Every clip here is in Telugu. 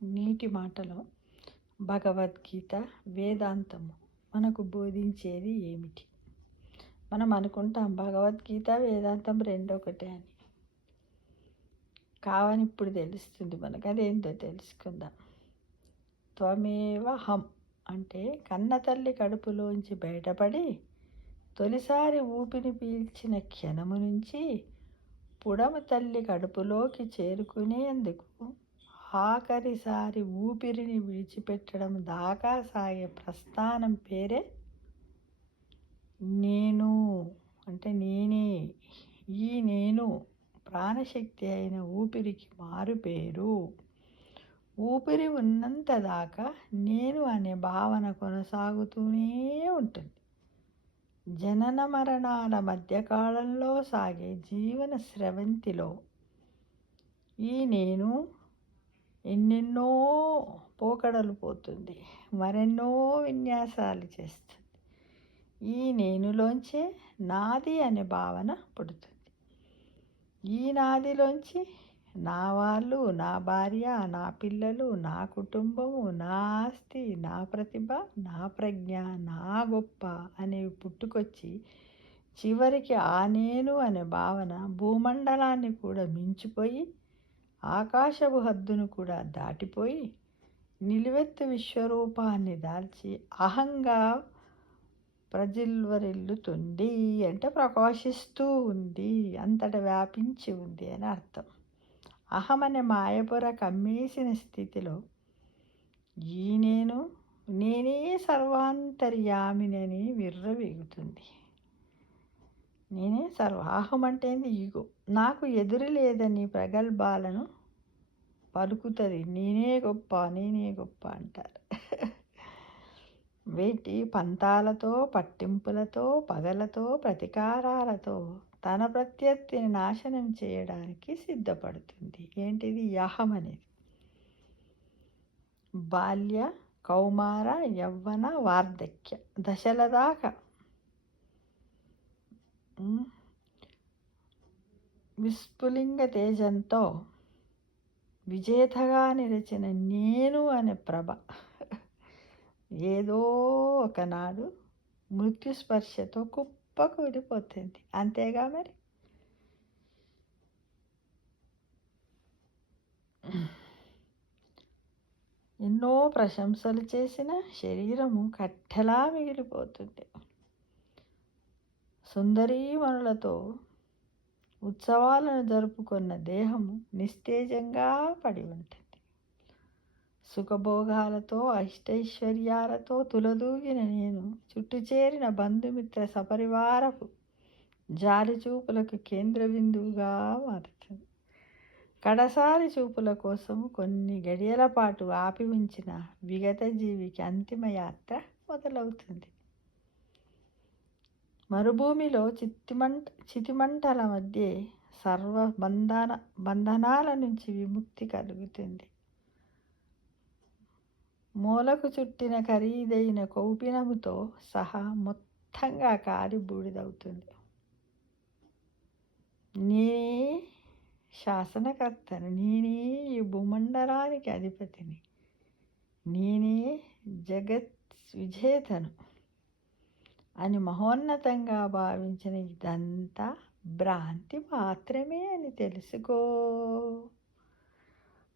నీటి మాటలో భగవద్గీత వేదాంతము మనకు బోధించేది ఏమిటి? మనం అనుకుంటాం భగవద్గీత వేదాంతం రెండొకటే అని. కావని ఇప్పుడు తెలుస్తుంది మనకు. అదేంటో తెలుసుకుందాం. త్వమేవ హం అంటే కన్న తల్లి కడుపులోంచి బయటపడి తొలిసారి ఊపిరి పీల్చిన క్షణము నుంచి పుడమ తల్లి కడుపులోకి చేరుకునేందుకు ఆఖరిసారి ఊపిరిని విడిచిపెట్టడం దాకా సాగే ప్రస్థానం పేరే నేను. అంటే నేనే. ఈ నేను ప్రాణశక్తి అయిన ఊపిరికి మారుపేరు. ఊపిరి ఉన్నంత దాకా నేను అనే భావన కొనసాగుతూనే ఉంటుంది. జనన మరణాల మధ్యకాలంలో సాగే జీవన స్రవంతిలో ఈ నేను ఎన్నెన్నో పోకడలు పోతుంది, మరెన్నో విన్యాసాలు చేస్తుంది. ఈ నేనులోంచే నాది అనే భావన పుడుతుంది. ఈ నాదిలోంచి నా వాళ్ళు, నా భార్య, నా పిల్లలు, నా కుటుంబము, నా ఆస్తి, నా ప్రతిభ, నా ప్రజ్ఞ, నా గొప్ప అనేవి పుట్టుకొచ్చి చివరికి ఆ నేను అనే భావన భూమండలాన్ని కూడా మించిపోయి ఆకాశపు హద్దును కూడా దాటిపోయి నిలువెత్తు విశ్వరూపాన్ని దాల్చి అహంగా ప్రజిల్వరిల్లుతుంది. అంటే ప్రకాశిస్తూ ఉంది, అంతటా వ్యాపించి ఉంది అని అర్థం. అహం అనే మాయపొర కమ్మేసిన స్థితిలో ఈ నేనే సర్వాంతర్యామినని విర్రవీగుతుంది. నేనే అహం అంటే ఈగో. నాకు ఎదురు లేదని ప్రగల్భాలను పలుకుతుంది. నేనే గొప్ప, నేనే గొప్ప అంటారు. వేటి పంతాలతో, పట్టింపులతో, పగలతో, ప్రతీకారాలతో తన ప్రత్యర్థిని నాశనం చేయడానికి సిద్ధపడుతుంది. ఏంటిది అహం అనేది? బాల్య, కౌమార, యవ్వన, వార్ధక్య దశల దాకా విస్ఫులింగ తేజంతో విజేతగా నిలిచిన నేను అనే ప్రభ ఏదో ఒకనాడు మృత్యుస్పర్శతో కుప్పకూలిపోతుంది. అంతేగా మరి. ఎన్నో ప్రశంసలు చేసిన శరీరము కట్టెలా మిగిలిపోతుంది. సుందరీమణులతో ఉత్సవాలను జరుపుకున్న దేహము నిస్తేజంగా పడి ఉంటుంది. సుఖభోగాలతో, అష్టైశ్వర్యాలతో తులదూగిన నేను చుట్టుచేరిన బంధుమిత్ర సపరివారపు జాలిచూపులకు కేంద్ర బిందువుగా మారుతుంది. కడసారి చూపుల కోసం కొన్ని గడియల పాటు ఆపి ఉంచిన విగత జీవికి అంతిమ యాత్ర మొదలవుతుంది. మరుభూమిలో చితిమంటల మధ్య సర్వ బంధనాల నుంచి విముక్తి కలుగుతుంది. మూలకు చుట్టిన ఖరీదైన కౌపినముతో సహా మొత్తంగా కాలి బూడిదవుతుంది. నేనే శాసనకర్తను, నేనే ఈ భూమండలానికి అధిపతిని, నేనే జగత్ విజేతను అని మహోన్నతంగా భావించిన ఇదంతా భ్రాంతి మాత్రమే అని తెలుసుకో.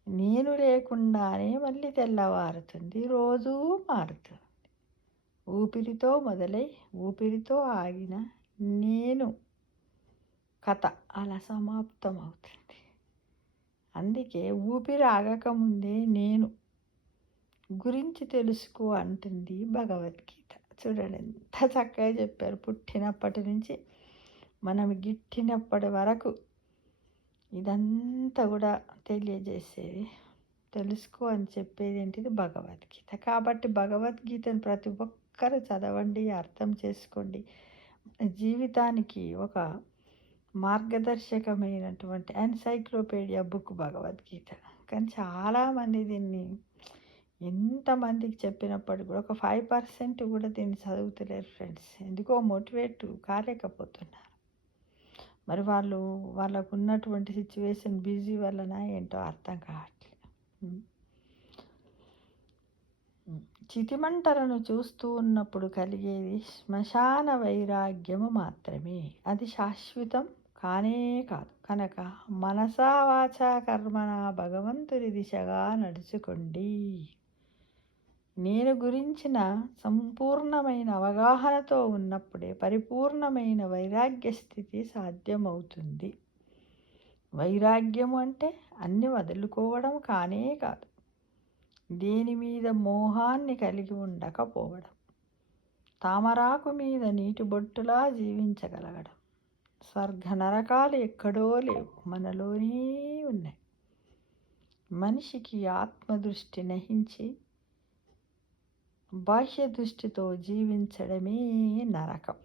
నేను లేకుండానే మళ్ళీ తెల్లవారుతుంది, రోజూ మారుతుంది. ఊపిరితో మొదలై ఊపిరితో ఆగిన నేను కథ అలా సమాప్తమవుతుంది. అందుకే ఊపిరి ఆగకముందే నేను గురించి తెలుసుకో అంటుంది భగవద్గీత. చూడండి ఎంత చక్కగా చెప్పారు. పుట్టినప్పటి నుంచి మనం గిట్టినప్పటి వరకు ఇదంతా కూడా తెలియజేసేది. తెలుసుకో అని చెప్పేది ఏంటిది? భగవద్గీత. కాబట్టి భగవద్గీతను ప్రతి ఒక్కరూ చదవండి, అర్థం చేసుకోండి. జీవితానికి ఒక మార్గదర్శకమైనటువంటి ఎన్సైక్లోపీడియా బుక్ భగవద్గీత. కానీ చాలామంది దీన్ని ఎంతమందికి చెప్పినప్పటికీ కూడా ఒక 5% కూడా దీన్ని చదువుతలేరు ఫ్రెండ్స్. ఎందుకో మోటివేట్ కాలేకపోతున్నారు. మరి వాళ్ళకు ఉన్నటువంటి సిచ్యువేషన్ బిజీ వలన ఏంటో అర్థం కావట్లేదు. చితిమంటలను చూస్తూ ఉన్నప్పుడు కలిగేది శ్మశాన వైరాగ్యము మాత్రమే. అది శాశ్వతం కానే కాదు. కనుక మనసా వాచా కర్మణ భగవంతుని దిశగా నడుచుకోండి. నేను గురించిన సంపూర్ణమైన అవగాహనతో ఉన్నప్పుడే పరిపూర్ణమైన వైరాగ్య స్థితి సాధ్యమవుతుంది. వైరాగ్యము అంటే అన్ని వదులుకోవడం కానే కాదు. దేని మీద మోహాన్ని కలిగి ఉండకపోవడం. తామరాకు మీద నీటి బొట్టులా జీవించగలగడం. స్వర్గ నరకాలు ఎక్కడో లేవు, మనలోనే ఉన్నాయి. మనిషికి ఆత్మదృష్టి నహించి బాహ్య దృష్టితో జీవించడమే నరకం.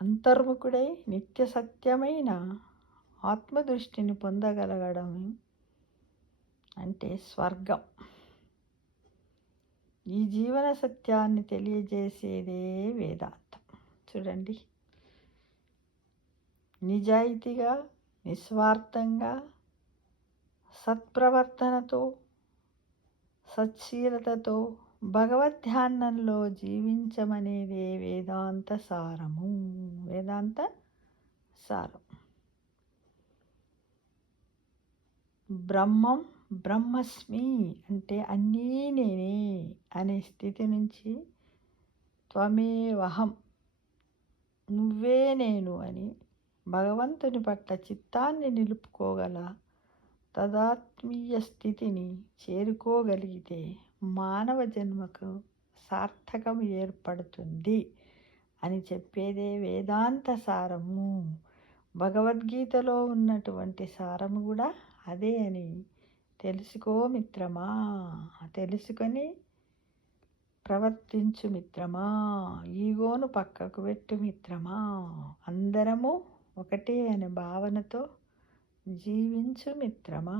అంతర్ముఖుడై నిత్య సత్యమైన ఆత్మదృష్టిని పొందగలగడం అంటే స్వర్గం. ఈ జీవన సత్యాన్ని తెలియజేసేదే వేదాంతం. చూడండి, నిజాయితీగా, నిస్వార్థంగా, సత్ప్రవర్తనతో, సత్శీలతతో భగవద్ధ్యానంలో జీవించమనేదే వేదాంత సారము. వేదాంత సారం. బ్రహ్మం బ్రహ్మస్మి అంటే అన్నీ నేనే అనే స్థితి నుంచి త్వమేవహం నువ్వే నేను అని భగవంతుని పట్ల చిత్తాన్ని నిలుపుకోగల తదాత్మీయ స్థితిని చేరుకోగలిగితే మానవ జన్మకు సార్థకం ఏర్పడుతుంది అని చెప్పేదే వేదాంత సారము. భగవద్గీతలో ఉన్నటువంటి సారము కూడా అదే అని తెలుసుకో మిత్రమా. తెలుసుకొని ప్రవర్తించు మిత్రమా. ఈగోను పక్కకు పెట్టు మిత్రమా. అందరము ఒకటే అనే భావనతో జీవించు మిత్రమా.